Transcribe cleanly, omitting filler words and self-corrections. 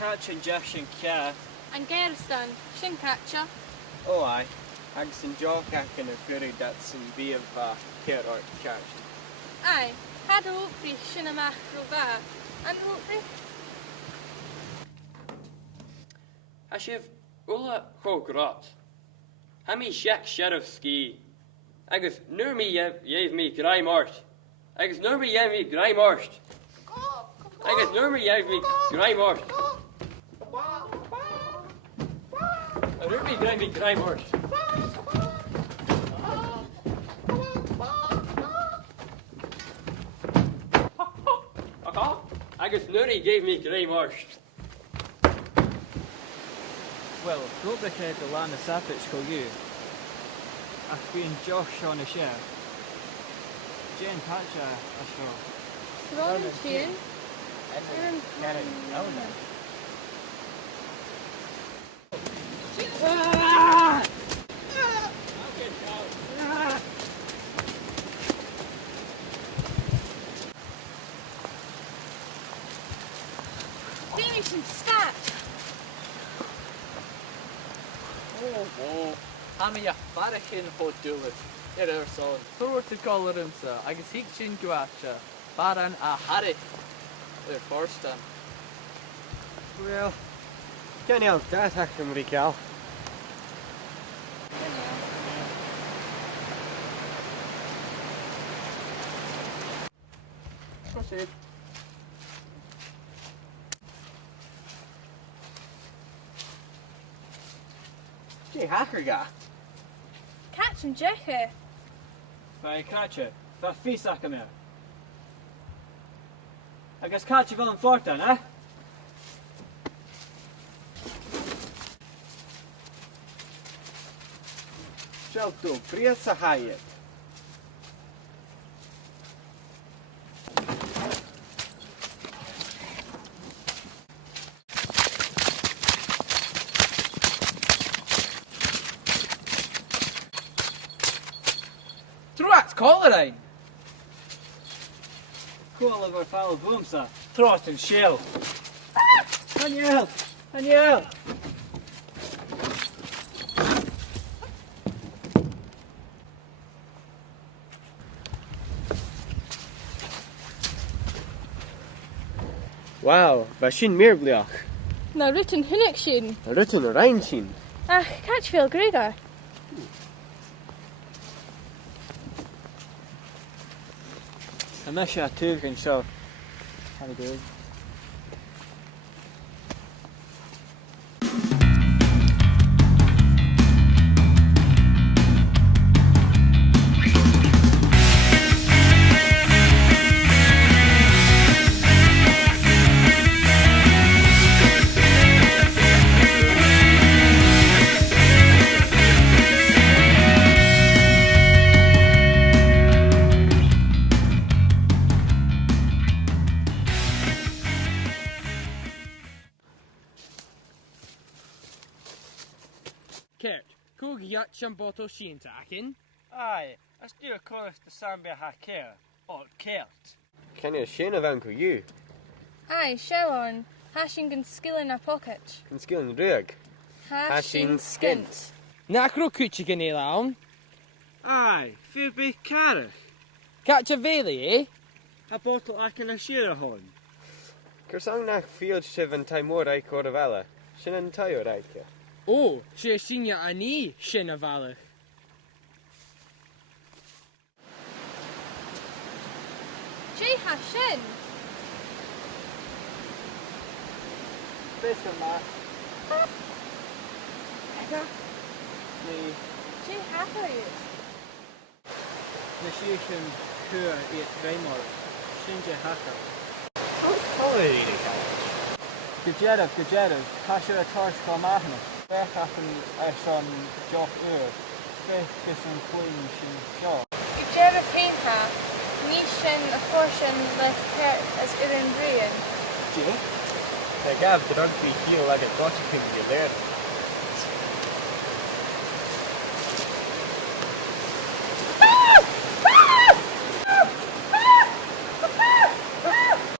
catch and Josh and Kia. And Gerston, shin catcher. Oh aye. Agus and Jock and a fury that's in be of Chearc catched. Aye, had a hoopri shin a macro va. And hoopri? Hashiv Ulla Hogrot. Hami Shek Sheriff Ski. Agus Nurmi yev me Grai Mort. Agus Nurmi yev me Grai Mort. Agus Nurmi yev me Grai Mort. Nurmi yev me Grai Mort. Agus Nuri gave me Grai Mort. Well, Gobrich had the land of Sapich call you. I've been Josh on a share. Jane Patcha, I saw. Ron Chin. Finish and start. Oh, Hammy a farachin ho do it. Your son. Throw to color him, sir. I guess he chin guacha. Baran a harry. They're first time. Well, can't help that, actually, Cal. Proceed. Gee, hacker guy. Catch and Jehe. Vai catcha, va fisa come here. I guess catch you will fortan, eh? Shall do, priesa hayet. Throughout Colorine. Cool of our fellow boomsa, thrust and shell. Daniel! Daniel! Wow, was shin meer bliach. Na written hinnock shin. Rutten rein shin. Ah, catch Phil Gregor. I'm not sure too, so. How to do it? Chearc, Cúg Yatcham Bottle Sheen Takin. Aye, let's do a chorus to Sambia Haker, or Celt. Can you shin of Uncle you? Aye, show on. Hashing and skill in a pocket. Can skill in rig. Hashing skint. Nacro Kuchigan Elown. Aye, few big carrot. Catch a Valley, eh? A bottle I can assure a hon. Kersang nach field shiv and Timor I Cordavella. Shin and Tayo Raika. Oh, she seen ya ani Shin of Valach. Jay Hashin. Biscuit Matt. Me. Jay Hathaway. Initiation Kur eat Raymore. Shinja Hacker. Holiday Gajedov, Kasha a torch for Mahana. Beth happened as on Jock Ur. Beth kiss and queen shin shaw. Gajera Painha. Nishin a portion left Kurt as Irin Brian. Jay? I gave the rugby heel like a bottom you there.